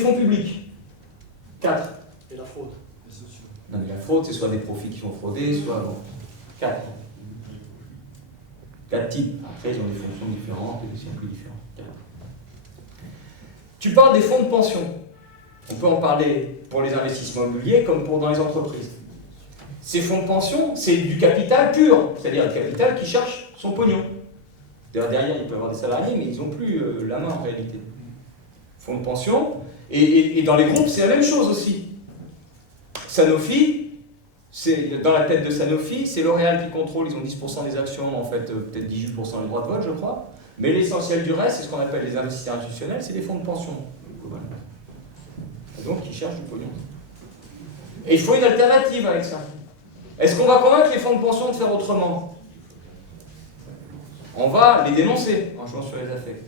fonds publics. 4. Et la fraude. Non, mais la fraude, c'est soit des profits qui sont fraudés, soit... Bon, 4. 4 types. Après, ils ont des fonctions différentes et des circuits différents. 4. Tu parles des fonds de pension. On peut en parler pour les investissements immobiliers comme pour dans les entreprises. Ces fonds de pension, c'est du capital pur, c'est-à-dire le capital qui cherche son pognon. Derrière, il peut y avoir des salariés, mais ils n'ont plus la main en réalité. Fonds de pension, et dans les groupes, c'est la même chose aussi. Sanofi, dans la tête de Sanofi, c'est L'Oréal qui contrôle, ils ont 10% des actions, en fait, peut-être 18% des droits de vote, je crois. Mais l'essentiel du reste, c'est ce qu'on appelle les investisseurs institutionnels, c'est les fonds de pension. Et donc, ils cherchent du pognon. Et il faut une alternative avec ça. Est-ce qu'on va convaincre les fonds de pension de faire autrement? On va les dénoncer en jouant sur les affects.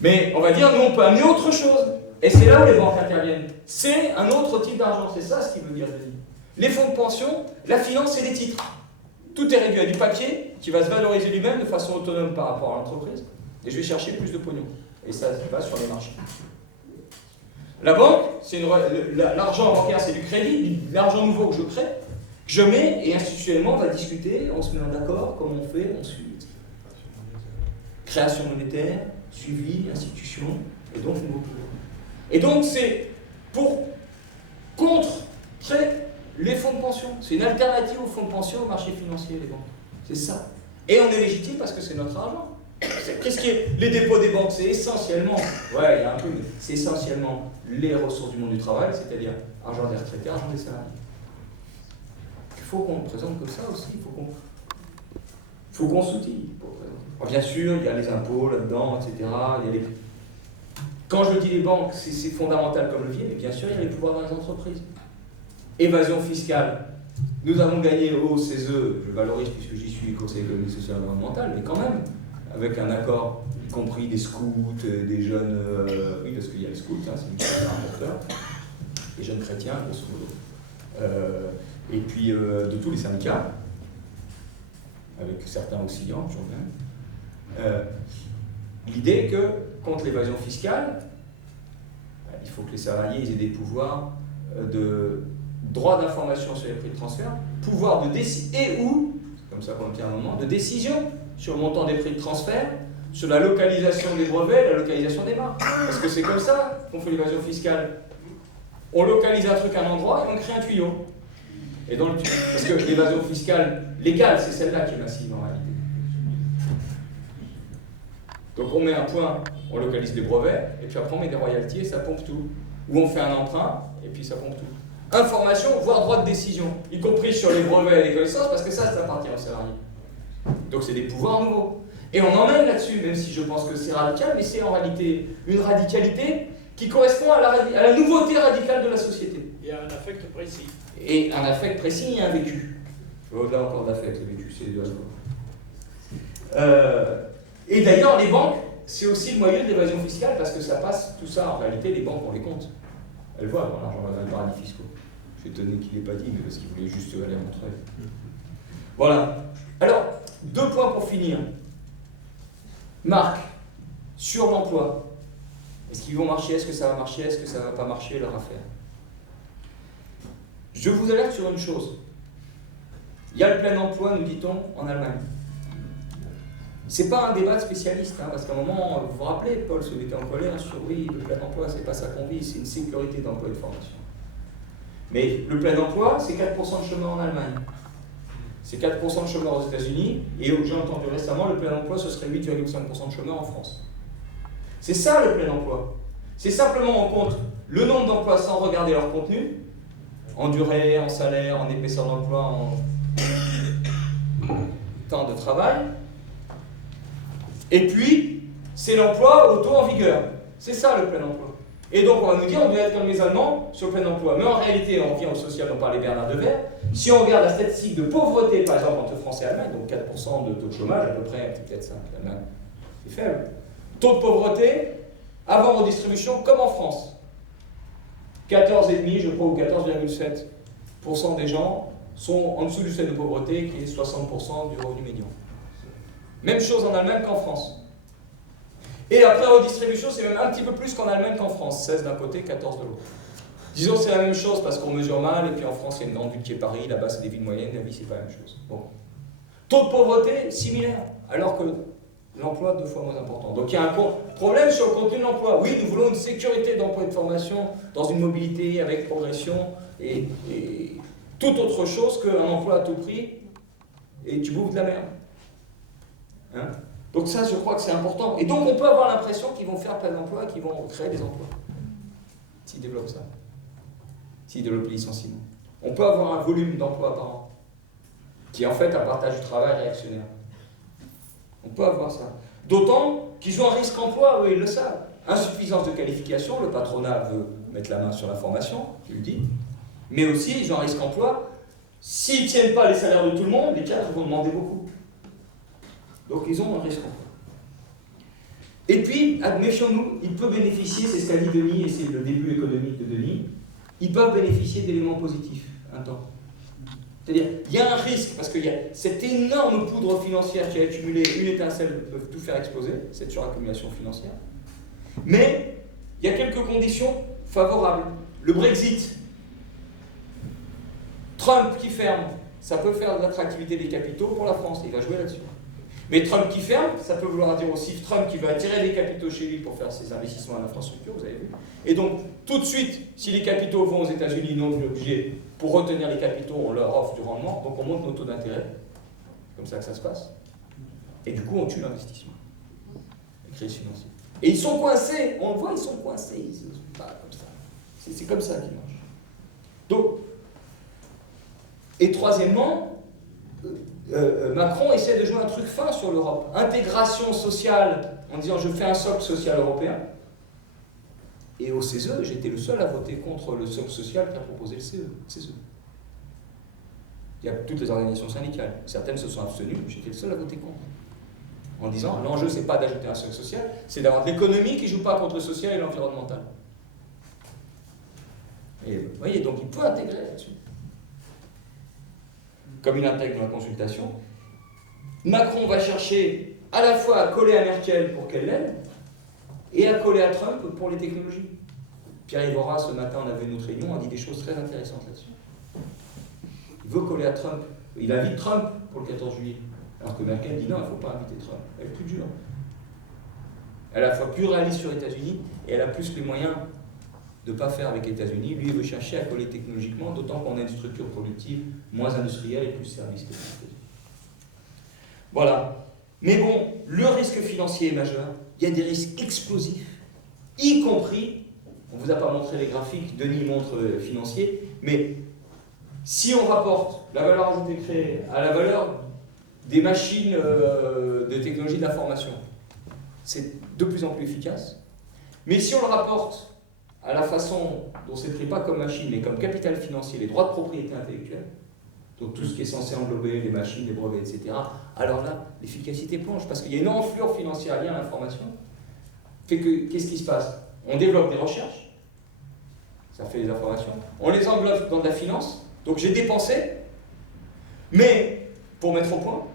Mais on va dire, nous, on peut amener autre chose. Et c'est là où les banques interviennent. C'est un autre type d'argent. C'est ça ce qu'il veut dire, Denis. Les fonds de pension, la finance, c'est des titres. Tout est réduit à du papier qui va se valoriser lui-même de façon autonome par rapport à l'entreprise. Et je vais chercher plus de pognon. Et ça se passe sur les marchés. La banque, l'argent bancaire, c'est du crédit, l'argent nouveau que je crée, que je mets, et institutionnellement, on va discuter, on se met d'accord, comment on fait, ensuite. Création monétaire, suivi, institution, et donc nouveau pouvoir. Et donc, c'est pour contrer les fonds de pension. C'est une alternative aux fonds de pension, au marché financier, les banques. C'est ça. Et on est légitime parce que c'est notre argent. Qu'est-ce qui est les dépôts des banques? C'est essentiellement, ouais, il y a un peu, mais c'est essentiellement les ressources du monde du travail, c'est-à-dire argent des retraités, argent des salariés. Il faut qu'on le présente comme ça aussi, il faut qu'on s'outille. Bien sûr, il y a les impôts là-dedans, etc. Il y a les... Quand je dis les banques, c'est fondamental comme levier, mais bien sûr, il y a les pouvoirs dans les entreprises. Évasion fiscale. Nous avons gagné au CESE, je valorise puisque j'y suis, Conseil économique, social et environnemental, mais quand même, avec un accord, y compris des scouts, des jeunes, oui, parce qu'il y a les scouts, hein, c'est une chose importante, les jeunes chrétiens, grosso modo, et puis de tous les syndicats, avec certains auxiliants, j'en viens. L'idée que, contre l'évasion fiscale, il faut que les salariés aient des pouvoirs de droit d'information sur les prix de transfert, pouvoir de décision, et ou, c'est comme ça qu'on obtient un moment, de décision sur le montant des prix de transfert, sur la localisation des brevets, la localisation des marques. Parce que c'est comme ça qu'on fait l'évasion fiscale. On localise un truc à un endroit et on crée un tuyau. Et dans le tuyau, parce que l'évasion fiscale légale, c'est celle-là qui est massive en réalité. Donc on met un point, on localise des brevets, et puis après on met des royalties et ça pompe tout. Ou on fait un emprunt, et puis ça pompe tout. Information, voire droit de décision, y compris sur les brevets et les connaissances, parce que ça appartient aux salariés. Donc c'est des pouvoirs nouveaux. Et on emmène là-dessus, même si je pense que c'est radical, mais c'est en réalité une radicalité qui correspond à la nouveauté radicale de la société. Il y a un affect précis. Et un affect précis et un vécu. Au-delà encore d'affect, le vécu, c'est les deux à et d'ailleurs, les banques, c'est aussi le moyen de l'évasion fiscale, parce que ça passe, tout ça, en réalité, les banques, on les compte. Elles voient quand l'argent va dans les paradis fiscaux. Je suis étonné qu'il n'ait pas dit, mais parce qu'il voulait juste aller montrer. Voilà. Alors, 2 points pour finir. Marc, sur l'emploi. Est-ce qu'ils vont marcher? Est-ce que ça va marcher? Est-ce que ça ne va pas marcher, leur affaire? Je vous alerte sur une chose. Il y a le plein emploi, nous dit-on, en Allemagne. C'est pas un débat de spécialistes, hein, parce qu'à un moment, vous vous rappelez, Paul se mettait en colère sur oui, le plein emploi, c'est pas ça qu'on vit, c'est une sécurité d'emploi et de formation. Mais le plein emploi, c'est 4% de chômeurs en Allemagne. C'est 4% de chômeurs aux États-Unis, et j'ai entendu récemment, le plein emploi, ce serait 8,5% de chômeurs en France. C'est ça le plein emploi. C'est simplement on compte le nombre d'emplois sans regarder leur contenu, en durée, en salaire, en épaisseur d'emploi, en temps de travail. Et puis, c'est l'emploi au taux en vigueur. C'est ça le plein emploi. Et donc, on va nous dire, on doit être comme les Allemands sur le plein emploi. Mais en réalité, on revient au social dont parlait Bernard Devers. Si on regarde la statistique de pauvreté, par exemple, entre France et Allemagne, donc 4% de taux de chômage, à peu près, peut-être 5, l'Allemagne, c'est faible. Taux de pauvreté, avant redistribution, comme en France. 14,5, je crois, ou 14,7% des gens sont en dessous du seuil de pauvreté, qui est 60% du revenu médian. Même chose en Allemagne qu'en France. Et après redistribution, c'est même un petit peu plus qu'en Allemagne qu'en France, 16 d'un côté, 14 de l'autre. Disons que c'est la même chose parce qu'on mesure mal, et puis en France, il y a une grande ville qui est Paris, là-bas, c'est des villes moyennes, la vie, c'est pas la même chose. Bon. Taux de pauvreté, similaire, alors que l'emploi, 2 fois moins important. Donc il y a un problème sur le contenu de l'emploi. Oui, nous voulons une sécurité d'emploi et de formation dans une mobilité avec progression et toute autre chose qu'un emploi à tout prix et tu bouffes de la merde. Hein? Donc ça, je crois que c'est important. Et donc on peut avoir l'impression qu'ils vont faire plein d'emplois, qu'ils vont créer des emplois. S'ils développent ça. S'ils développent les licenciements. On peut avoir un volume d'emplois par an qui est en fait un partage du travail réactionnaire. On peut avoir ça. D'autant qu'ils ont un risque emploi, eux, ils le savent. Insuffisance de qualification, le patronat veut mettre la main sur la formation, je le dis. Mais aussi, ils ont un risque emploi. S'ils ne tiennent pas les salaires de tout le monde, les cadres vont demander beaucoup. Donc ils ont un risque emploi. Et puis, méfions-nous, il peut bénéficier, c'est ce qu'a dit Denis, et c'est le début économique de Denis, ils peuvent bénéficier d'éléments positifs un temps. C'est-à-dire, il y a un risque, parce qu'il y a cette énorme poudre financière qui a accumulé, une étincelle peut tout faire exploser, cette suraccumulation financière. Mais, il y a quelques conditions favorables. Le Brexit, Trump qui ferme, ça peut faire de l'attractivité des capitaux pour la France, il va jouer là-dessus. Mais Trump qui ferme, ça peut vouloir dire aussi Trump qui veut attirer des capitaux chez lui pour faire ses investissements en infrastructure, vous avez vu. Et donc, tout de suite, si les capitaux vont aux États-Unis, ils n'ont plus obligé, pour retenir les capitaux, on leur offre du rendement, donc on monte nos taux d'intérêt. C'est comme ça que ça se passe. Et du coup, on tue l'investissement. Les crises financières. Et ils sont coincés, on le voit, ils sont coincés, ils ne sont pas comme ça. C'est comme ça qu'ils marchent. Donc, et troisièmement, Macron essaie de jouer un truc fin sur l'Europe. Intégration sociale, en disant je fais un socle social européen. Et au CESE, j'étais le seul à voter contre le socle social qu'a proposé le CESE. Il y a toutes les organisations syndicales. Certaines se sont abstenues, j'étais le seul à voter contre. En disant l'enjeu, c'est pas d'ajouter un socle social, c'est d'avoir de l'économie qui ne joue pas contre le social et l'environnemental. Et vous voyez, donc il peut intégrer là-dessus. Comme il intègre dans la consultation, Macron va chercher à la fois à coller à Merkel pour qu'elle l'aide, et à coller à Trump pour les technologies. Pierre Yvora, ce matin, on avait une autre réunion, a dit des choses très intéressantes là-dessus. Il veut coller à Trump. Il invite Trump pour le 14 juillet. Alors que Merkel dit non, il ne faut pas inviter Trump. Elle est plus dure. Elle est à la fois plus réaliste sur les États-Unis, et elle a plus les moyens de ne pas faire avec les États-Unis. Lui, il veut chercher à coller technologiquement, d'autant qu'on a une structure productive moins industrielle et plus service que les États-Unis. Voilà. Mais bon, le risque financier est majeur. Il y a des risques explosifs, y compris, on ne vous a pas montré les graphiques, Denis montre financier, mais si on rapporte la valeur ajoutée créée à la valeur des machines de technologie d'information, c'est de plus en plus efficace. Mais si on le rapporte à la façon dont c'est pris pas comme machine, mais comme capital financier, les droits de propriété intellectuelle, donc tout ce qui est censé englober les machines, les brevets, etc., alors là, l'efficacité plonge, parce qu'il y a une enflure financière liée à l'information. Fait que, qu'est-ce qui se passe? On développe des recherches, ça fait des informations, on les englobe dans de la finance, donc j'ai dépensé, mais pour mettre au point,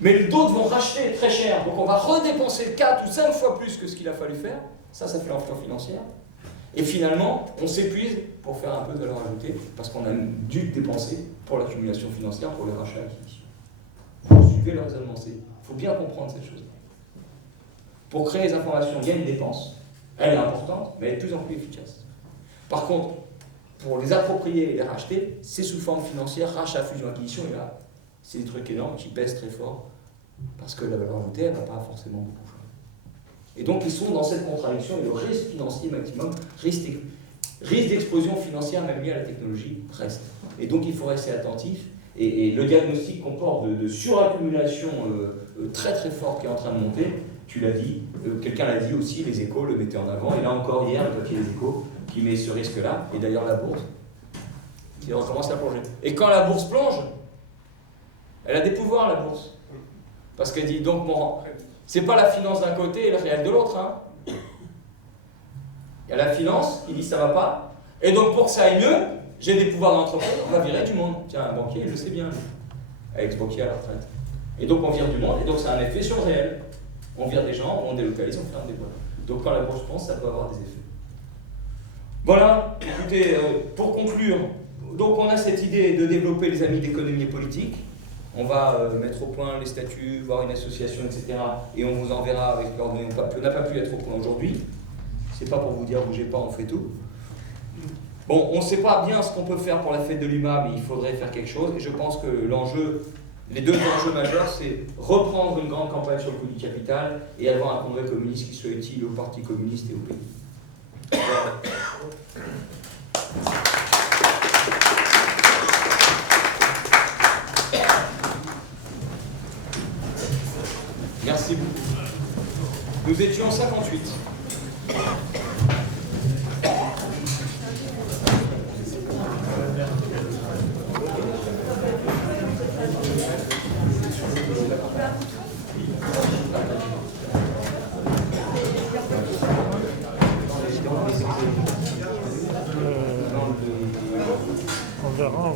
mais d'autres vont racheter très cher, donc on va redépenser 4 ou 5 fois plus que ce qu'il a fallu faire, ça fait l'enflure financière, et finalement, on s'épuise pour faire un peu de valeur ajoutée, parce qu'on a dû dépenser pour l'accumulation financière, pour les rachats et acquisitions. Vous suivez leurs avancées, il faut bien comprendre cette chose-là. Pour créer les informations, il y a une dépense, elle est importante, mais elle est de plus en plus efficace. Par contre, pour les approprier et les racheter, c'est sous forme financière, rachat, fusion, acquisition, et là, c'est des trucs énormes qui pèsent très fort, parce que la valeur ajoutée, elle ne va pas forcément beaucoup changer. Et donc, ils sont dans cette contradiction, et le risque financier maximum, risque d'explosion financière, même lié à la technologie, reste. Et donc, il faut rester attentif, et le diagnostic qu'on porte de suraccumulation très très forte qui est en train de monter, tu l'as dit, quelqu'un l'a dit aussi, les Échos le mettaient en avant, et là encore hier, le papier des Échos qui met ce risque-là, et d'ailleurs la bourse, qui recommence à plonger. Et quand la bourse plonge, elle a des pouvoirs, la bourse. Parce qu'elle dit, donc, c'est pas la finance d'un côté et le réel de l'autre. Hein. Il y a la finance qui dit ça va pas, et donc pour que ça aille mieux, j'ai des pouvoirs d'entreprise, on va virer du monde. Tiens, un banquier, il le sait bien, ex-banquier à la retraite. Et donc on vire du monde, et donc ça a un effet sur le réel. On vire des gens, on délocalise, on ferme des boîtes. Donc quand la bourse pense, ça peut avoir des effets. Voilà, écoutez, pour conclure, donc on a cette idée de développer les amis d'économie et politique. On va mettre au point les statuts, voir une association, etc. Et on vous enverra avec l'ordonnée. On n'a pas pu être au point aujourd'hui. C'est pas pour vous dire bougez pas, on fait tout. Bon, on ne sait pas bien ce qu'on peut faire pour la fête de l'UMA, mais il faudrait faire quelque chose. Et je pense que les deux enjeux majeurs, c'est reprendre une grande campagne sur le coût du capital et avoir un congrès communiste qui soit utile au Parti communiste et au pays. Voilà. Merci beaucoup. Nous étions 58. On verra.